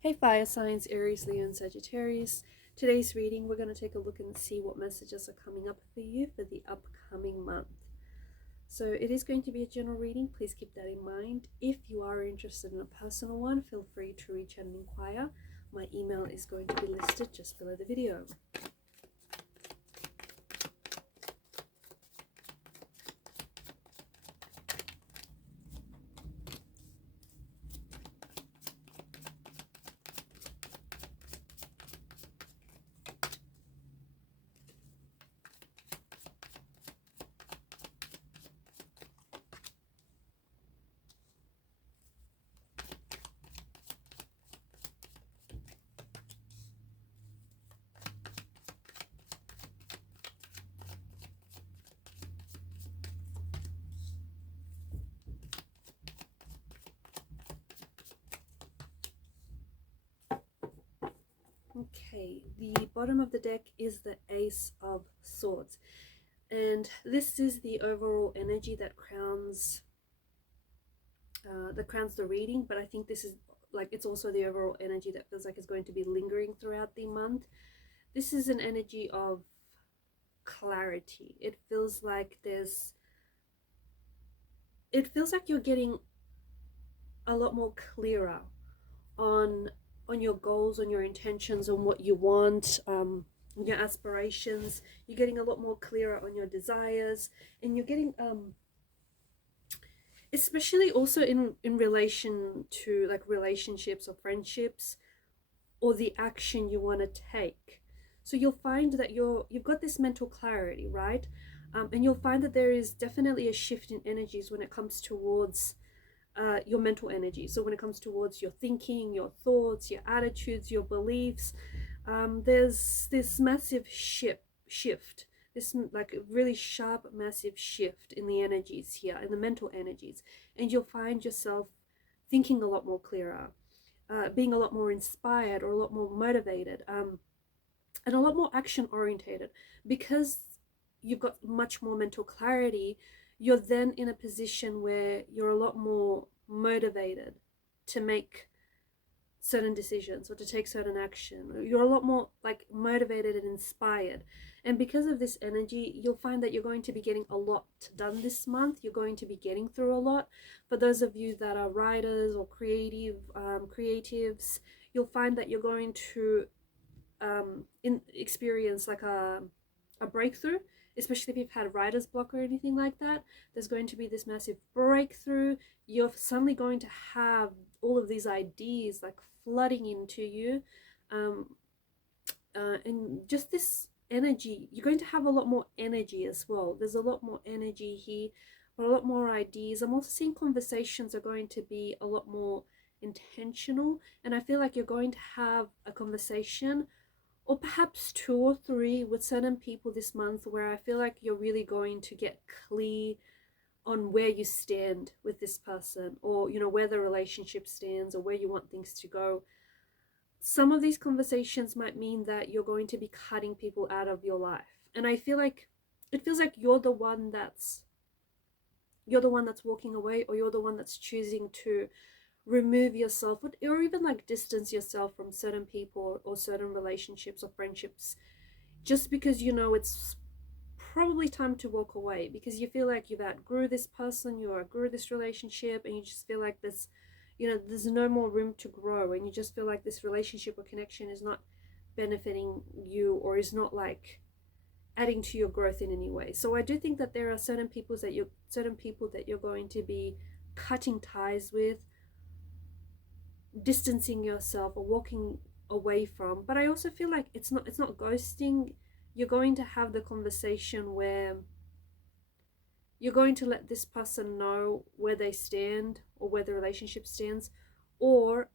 Hey fire signs, Aries, Leo, and Sagittarius. Today's reading, we're going to take a look and see what messages are coming up for you for the upcoming month. So it is going to be a general reading. Please keep that in mind. If you are interested in a personal one, feel free to reach out and inquire. My email is going to be listed just below the video. Okay, the bottom of the deck is the Ace of Swords. And this is the overall energy that crowns the reading, but I think this is it's also the overall energy that feels like it's going to be lingering throughout the month. This is an energy of clarity. It feels like you're getting a lot more clearer on your goals, on your intentions, on what you want, your aspirations. You're getting a lot more clearer on your desires, and you're getting especially also in relation to like relationships or friendships, or the action you want to take. So you'll find that you've got this mental clarity, right? And you'll find that there is definitely a shift in energies when it comes towards your mental energy. So when it comes towards your thinking, your thoughts, your attitudes, your beliefs, there's this massive shift, this like really sharp, massive shift in the energies here, in the mental energies. And you'll find yourself thinking a lot more clearer, being a lot more inspired or a lot more motivated, and a lot more action orientated. Because you've got much more mental clarity, you're then in a position where you're a lot more motivated to make certain decisions or to take certain action. You're a lot more like motivated and inspired. And because of this energy, you'll find that you're going to be getting a lot done this month. You're going to be getting through a lot. For those of you that are writers or creatives, you'll find that you're going to experience like a breakthrough, especially if you've had writer's block or anything like that. There's going to be this massive breakthrough. You're suddenly going to have all of these ideas like flooding into you, and just this energy. You're going to have a lot more energy as well. There's a lot more energy here, but a lot more ideas. I'm also seeing conversations are going to be a lot more intentional, and I feel like you're going to have a conversation, or perhaps two or three, with certain people this month, where I feel like you're really going to get clear on where you stand with this person, or where the relationship stands, or where you want things to go. Some of these conversations might mean that you're going to be cutting people out of your life, and I feel like it feels like you're the one that's walking away, or you're the one that's choosing to remove yourself, or even like distance yourself from certain people or certain relationships or friendships, just because it's probably time to walk away, because you feel like you've outgrew this person, you outgrew this relationship, and you just feel like there's no more room to grow, and you just feel like this relationship or connection is not benefiting you, or is not like adding to your growth in any way. So I do think that there are certain people that you're going to be cutting ties with, distancing yourself, or walking away from. But I also feel like it's not ghosting. You're going to have the conversation where you're going to let this person know where they stand, or where the relationship stands, or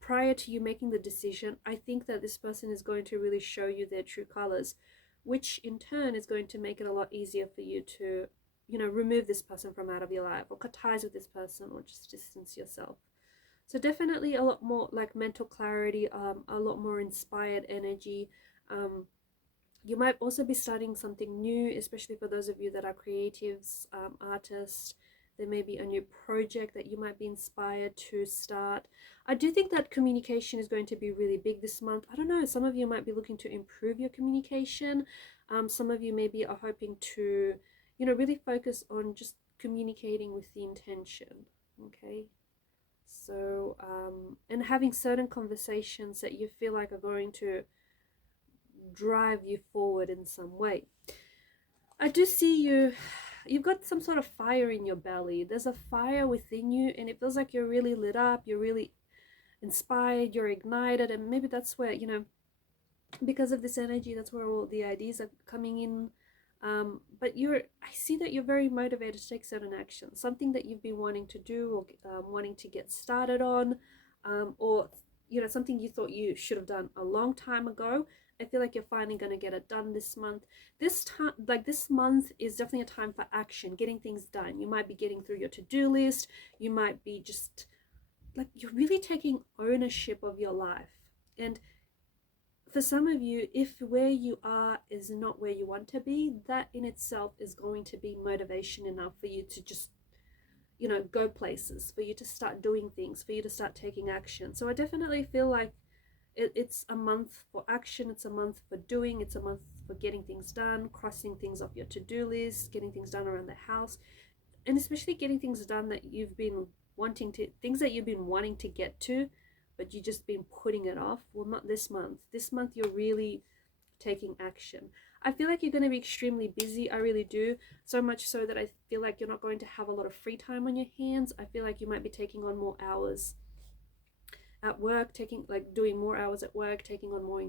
prior to you making the decision, I think that this person is going to really show you their true colors, which in turn is going to make it a lot easier for you to remove this person from out of your life, or cut ties with this person, or just distance yourself. So definitely a lot more like mental clarity, a lot more inspired energy. You might also be starting something new, especially for those of you that are creatives, artists, There may be a new project that you might be inspired to start. I do think that communication is going to be really big this month. I don't know, some of you might be looking to improve your communication. Some of you maybe are hoping to, you know, really focus on just communicating with the intention, okay? So, and having certain conversations that you feel like are going to drive you forward in some way. I do see you've got some sort of fire in your belly. There's a fire within you, and it feels like you're really lit up, you're really inspired, you're ignited, and maybe that's where, you know, because of this energy, that's where all the ideas are coming in. But I see that you're very motivated to take certain action, something that you've been wanting to do, or wanting to get started on, or, you know, something you thought you should have done a long time ago. I feel like you're finally going to get it done this month. This time, like this month is definitely a time for action, getting things done. You might be getting through your to-do list. You might be just like, you're really taking ownership of your life. And for some of you, if where you are is not where you want to be, that in itself is going to be motivation enough for you to just, you know, go places, for you to start doing things, for you to start taking action. So I definitely feel like it's a month for action, it's a month for doing, it's a month for getting things done, crossing things off your to-do list, getting things done around the house, and especially getting things done that you've been wanting to, things that you've been wanting to get to, but you've just been putting it off. Well, not this month. This month you're really taking action. I feel like you're going to be extremely busy. I really do. So much so that I feel like you're not going to have a lot of free time on your hands. I feel like you might be taking on more hours at work, doing more hours at work, taking on more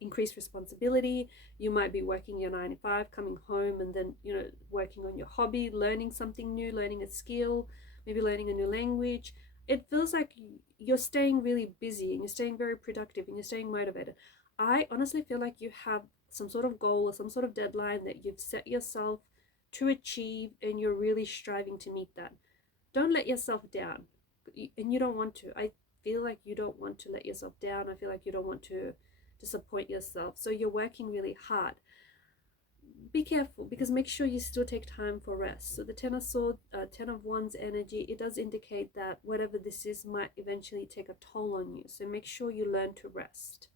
increased responsibility. You might be working your 9 to 5, coming home, and then, you know, working on your hobby, learning something new, learning a skill, maybe learning a new language. It feels like you're staying really busy, and you're staying very productive, and you're staying motivated. I honestly feel like you have some sort of goal or some sort of deadline that you've set yourself to achieve, and you're really striving to meet that. Don't let yourself down, and you don't want to. I feel like you don't want to let yourself down. I feel like you don't want to disappoint yourself. So you're working really hard. Be careful, because make sure you still take time for rest. So the Ten of Swords, Ten of Wands energy, it does indicate that whatever this is might eventually take a toll on you. So make sure you learn to rest.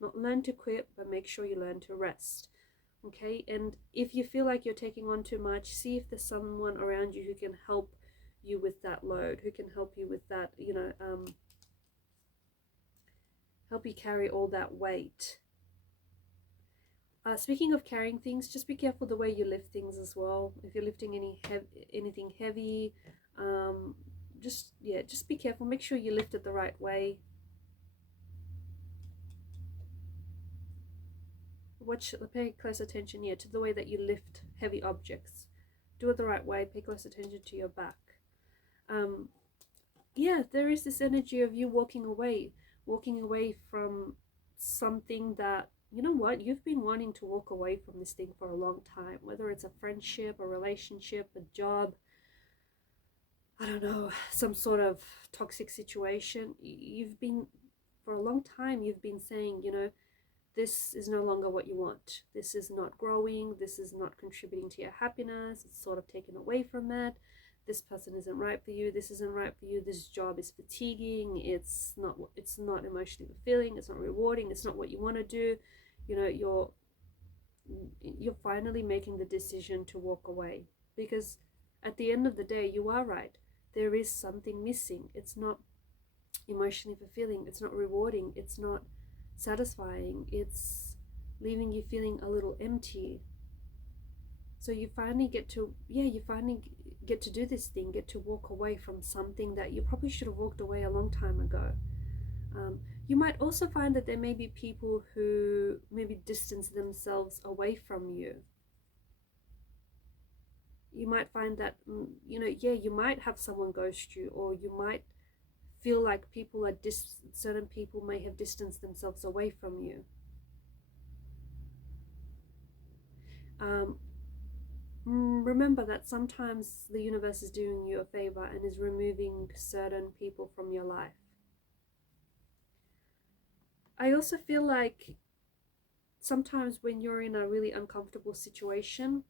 Not learn to quit, but make sure you learn to rest. Okay? And if you feel like you're taking on too much, see if there's someone around you who can help you with that load, who can help you with that, you know, help you carry all that weight. Speaking of carrying things, just be careful the way you lift things as well. If you're lifting anything heavy, just be careful. Make sure you lift it the right way. Pay close attention, to the way that you lift heavy objects. Do it the right way. Pay close attention to your back. There is this energy of you walking away from something that, you know what, you've been wanting to walk away from this thing for a long time, whether it's a friendship, a relationship, a job, I don't know, some sort of toxic situation. For a long time, you've been saying, you know, this is no longer what you want. This is not growing. This is not contributing to your happiness. It's sort of taken away from that. This person isn't right for you. This isn't right for you. This job is fatiguing. It's not emotionally fulfilling. It's not rewarding. It's not what you want to do. You know, you're finally making the decision to walk away, because at the end of the day, you are right. There is something missing. It's not emotionally fulfilling. It's not rewarding. It's not satisfying. It's leaving you feeling a little empty. So you finally get to do this thing, get to walk away from something that you probably should have walked away a long time ago. You might also find that there may be people who maybe distance themselves away from you. You might find that, you might have someone ghost you, or you might feel like certain people may have distanced themselves away from you. Remember that sometimes the universe is doing you a favor and is removing certain people from your life. I also feel like sometimes when you're in a really uncomfortable situation,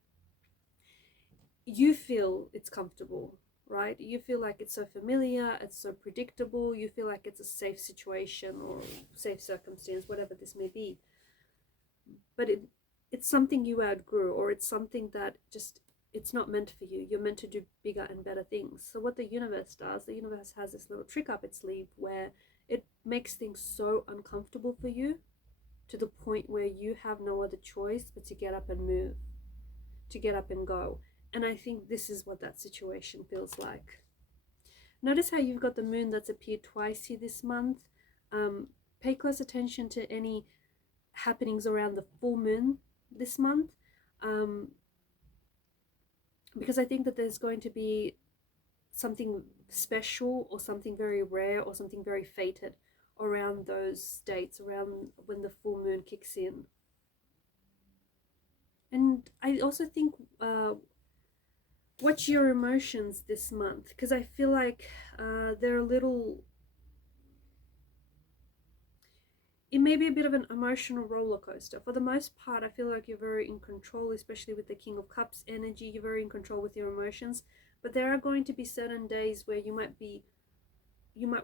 you feel it's comfortable, right? You feel like it's so familiar, it's so predictable, you feel like it's a safe situation or safe circumstance, whatever this may be. But it's something you outgrew, or it's something that just, it's not meant for you. You're meant to do bigger and better things. So what the universe does, the universe has this little trick up its sleeve where it makes things so uncomfortable for you to the point where you have no other choice but to get up and move, to get up and go. And I think this is what that situation feels like. Notice how you've got the moon that's appeared twice here this month. Pay close attention to any happenings around the full moon this month, because I think that there's going to be something special or something very rare or something very fated around those dates, around when the full moon kicks in. And I also think watch your emotions this month, because I feel like they're a little, it may be a bit of an emotional roller coaster. For the most part, I feel like you're very in control, especially with the King of Cups energy. You're very in control with your emotions. But there are going to be certain days where you might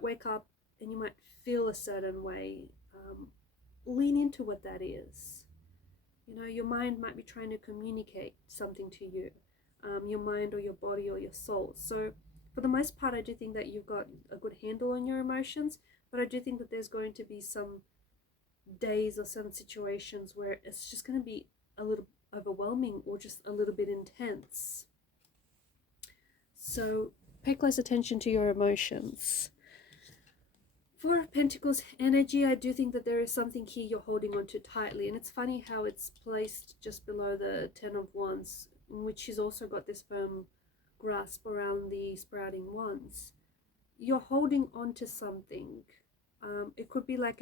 wake up and you might feel a certain way. Lean into what that is. You know, your mind might be trying to communicate something to you, your mind or your body or your soul. So for the most part, I do think that you've got a good handle on your emotions, but I do think that there's going to be some days or some situations where it's just going to be a little overwhelming or just a little bit intense. So pay close attention to your emotions. Four of Pentacles energy, I do think that there is something here you're holding on to tightly. And it's funny how it's placed just below the Ten of Wands, in which she's also got this firm grasp around the sprouting wands. You're holding on to something. It could be like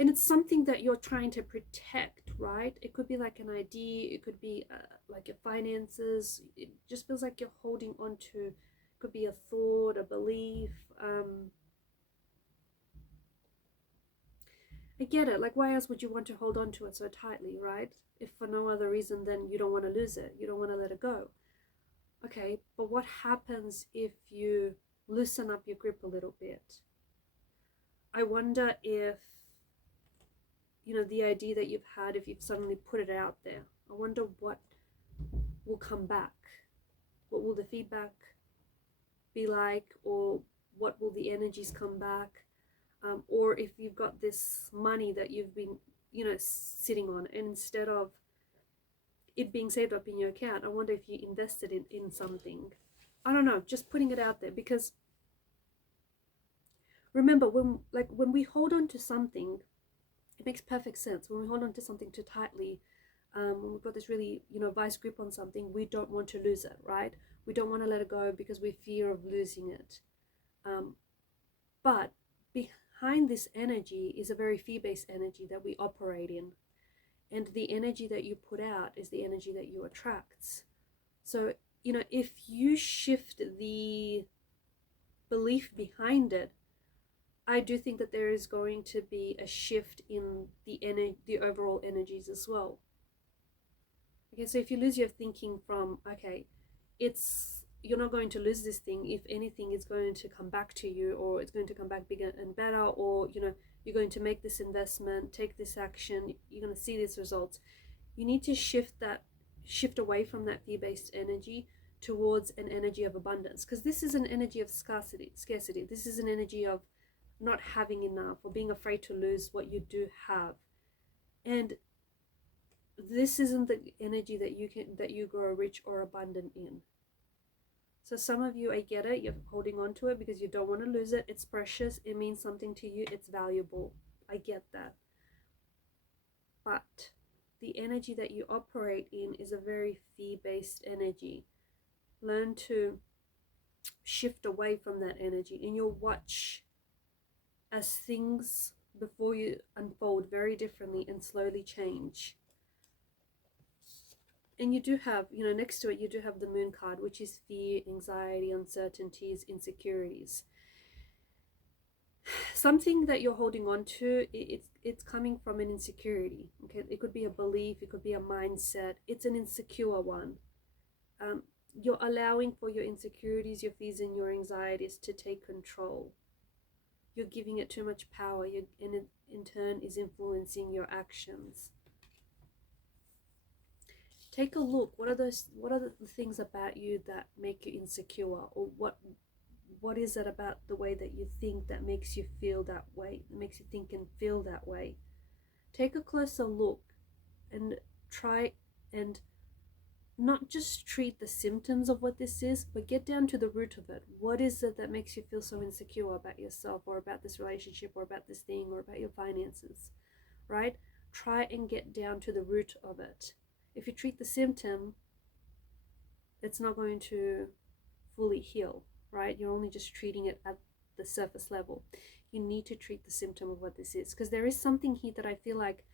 and it's something that you're trying to protect, right? It could be like an idea, it could be like your finances. It just feels like you're holding on to, it could be a thought, a belief. I get it, like why else would you want to hold on to it so tightly, right? If for no other reason than you don't want to lose it, you don't want to let it go. Okay, but what happens if you loosen up your grip a little bit? I wonder if, you know, the idea that you've had, if you've suddenly put it out there, I wonder what will come back. What will the feedback be like, or what will the energies come back? Or if you've got this money that you've been, you know, sitting on, and instead of it being saved up in your account, I wonder if you invested in something. I don't know, just putting it out there, because remember, when we hold on to something, it makes perfect sense. When we hold on to something too tightly, when we've got this really, you know, vice grip on something, we don't want to lose it, right? We don't want to let it go because we fear of losing it. But behind this energy is a very fear-based energy that we operate in. And the energy that you put out is the energy that you attract. So, you know, if you shift the belief behind it, I do think that there is going to be a shift in the overall energies as well. Okay, so if you lose your thinking from, okay, you're not going to lose this thing. If anything, it's going to come back to you, or it's going to come back bigger and better, or, you know, you're going to make this investment, take this action, you're going to see these results. You need to shift away from that fear-based energy towards an energy of abundance, because this is an energy of scarcity. This is an energy of not having enough, or being afraid to lose what you do have. And this isn't the energy that you grow rich or abundant in. So some of you, I get it, you're holding on to it because you don't want to lose it. It's precious, it means something to you, it's valuable. I get that. But the energy that you operate in is a very fear-based energy. Learn to shift away from that energy, and you'll watch as things before you unfold very differently and slowly change. And you do have, you know, next to it, you do have the moon card, which is fear, anxiety, uncertainties, insecurities. Something that you're holding on to, it's coming from an insecurity. Okay, it could be a belief, it could be a mindset. It's an insecure one. You're allowing for your insecurities, your fears, and your anxieties to take control. You're giving it too much power, and it in turn is influencing your actions. Take a look. What are the things about you that make you insecure, or what is it about the way that you think that makes you feel that way, that makes you think and feel that way? Take a closer look and try and not just treat the symptoms of what this is, but get down to the root of it. What is it that makes you feel so insecure about yourself, or about this relationship, or about this thing, or about your finances, right? Try and get down to the root of it. If you treat the symptom, it's not going to fully heal, right? You're only just treating it at the surface level. You need to treat the symptom of what this is, because there is something here that I feel like,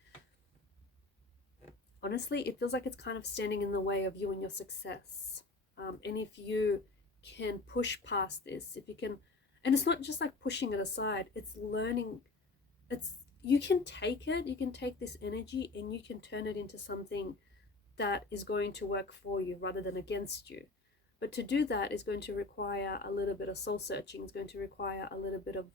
honestly, it feels like it's kind of standing in the way of you and your success. And if you can push past this, if you can, and it's not just like pushing it aside, it's learning, you can take it, you can take this energy and you can turn it into something that is going to work for you rather than against you. But to do that is going to require a little bit of soul searching. It's going to require a little bit of,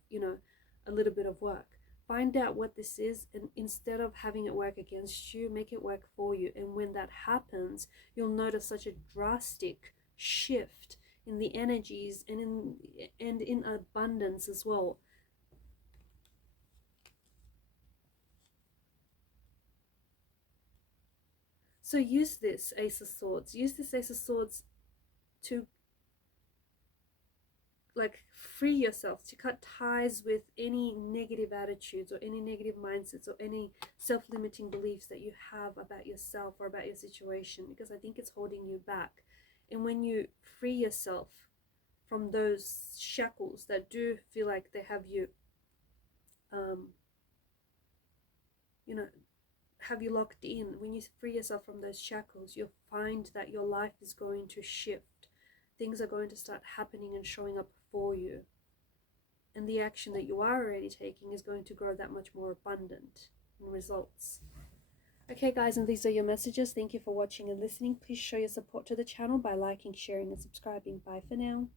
a little bit of work. Find out what this is, and instead of having it work against you, make it work for you. And when that happens, you'll notice such a drastic shift in the energies and in abundance as well. So use this Ace of Swords. Use this Ace of Swords to free yourself, to cut ties with any negative attitudes or any negative mindsets or any self-limiting beliefs that you have about yourself or about your situation, because I think it's holding you back. And when you free yourself from those shackles that do feel like they have you have you locked in, when you free yourself from those shackles, you'll find that your life is going to shift. Things are going to start happening and showing up for you. And the action that you are already taking is going to grow that much more abundant in results. Okay guys, and these are your messages. Thank you for watching and listening. Please show your support to the channel by liking, sharing and subscribing. Bye for now.